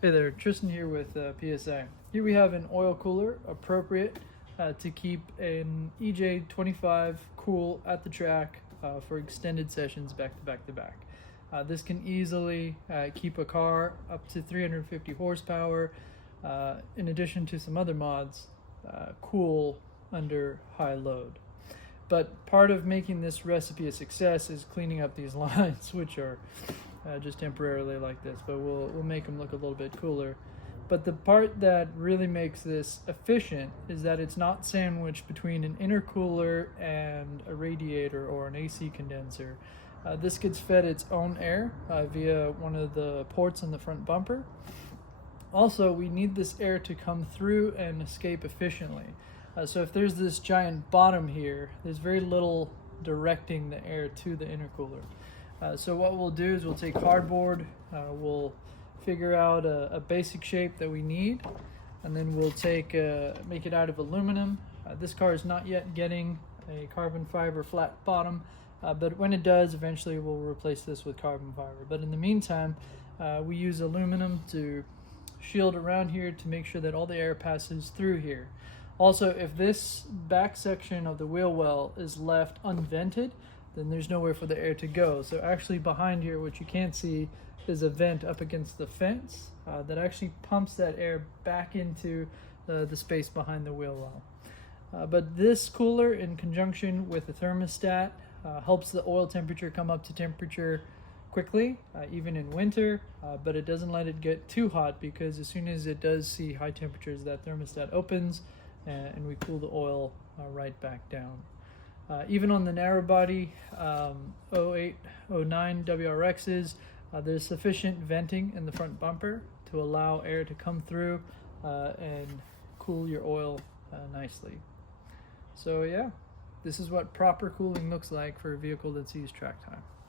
Hey there, Tristan here with PSA. Here we have an oil cooler appropriate to keep an EJ25 cool at the track for extended sessions back to back to back. This can easily keep a car up to 350 horsepower, in addition to some other mods, cool under high load. But part of making this recipe a success is cleaning up these lines, which are just temporarily like this, but we'll make them look a little bit cooler. But the part that really makes this efficient is that it's not sandwiched between an intercooler and a radiator or an AC condenser. This gets fed its own air via one of the ports on the front bumper. Also, we need this air to come through and escape efficiently. So if there's this giant bottom here, there's very little directing the air to the intercooler. So what we'll do is we'll take cardboard, we'll figure out a basic shape that we need, and then we'll make it out of aluminum. This car is not yet getting a carbon fiber flat bottom, but when it does, eventually we'll replace this with carbon fiber. But in the meantime, we use aluminum to shield around here to make sure that all the air passes through here. Also, if this back section of the wheel well is left unvented, then there's nowhere for the air to go. So actually behind here, what you can't see is a vent up against the fence that actually pumps that air back into the space behind the wheel well. But this cooler, in conjunction with the thermostat, helps the oil temperature come up to temperature quickly, even in winter, but it doesn't let it get too hot, because as soon as it does see high temperatures, that thermostat opens and we cool the oil right back down. Even on the narrow body 08, 09 WRXs, there's sufficient venting in the front bumper to allow air to come through and cool your oil nicely. So yeah, this is what proper cooling looks like for a vehicle that sees track time.